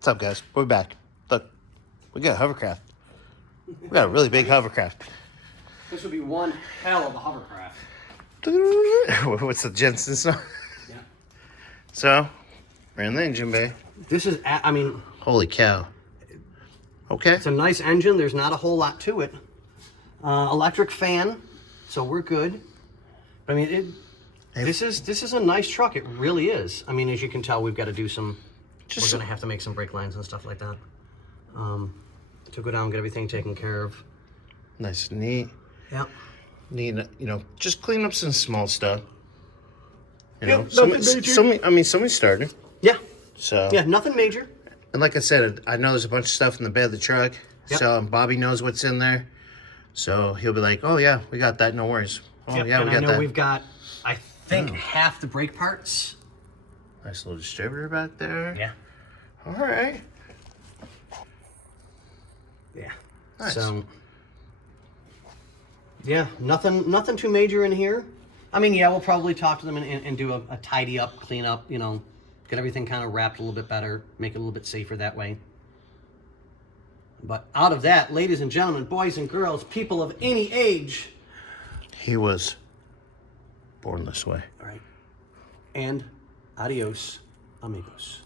What's up, guys? We're back. Look, we got a hovercraft. We got a really big hovercraft. This would be one hell of a hovercraft. What's the Jensen song? Yeah. So, we're in the engine bay. This is, I mean... Holy cow. Okay. It's a nice engine. There's not a whole lot to it. Electric fan, so we're good. I mean, this is a nice truck. It really is. I mean, as you can tell, we've got to do some... we're going to have to make some brake lines and stuff like that. To go down and get everything taken care of. Nice and neat. Yeah. Neat, you know, just clean up some small stuff. You know, nothing major. somebody started. Yeah. So. Yeah, nothing major. And like I said, I know there's a bunch of stuff in the bed of the truck. Yep. So Bobby knows what's in there. So he'll be like, oh yeah, we got that, no worries. Oh yep. yeah, and we got I know that. we've got, I think, half the brake parts. Nice little distributor back there. Yeah. All right. Yeah. Nice. So, yeah, nothing too major in here. I mean, yeah, we'll probably talk to them and do a tidy up, clean up, you know, get everything kind of wrapped a little bit better, make it a little bit safer that way. But out of that, ladies and gentlemen, boys and girls, people of any age. He was born this way. All right. And adios, amigos.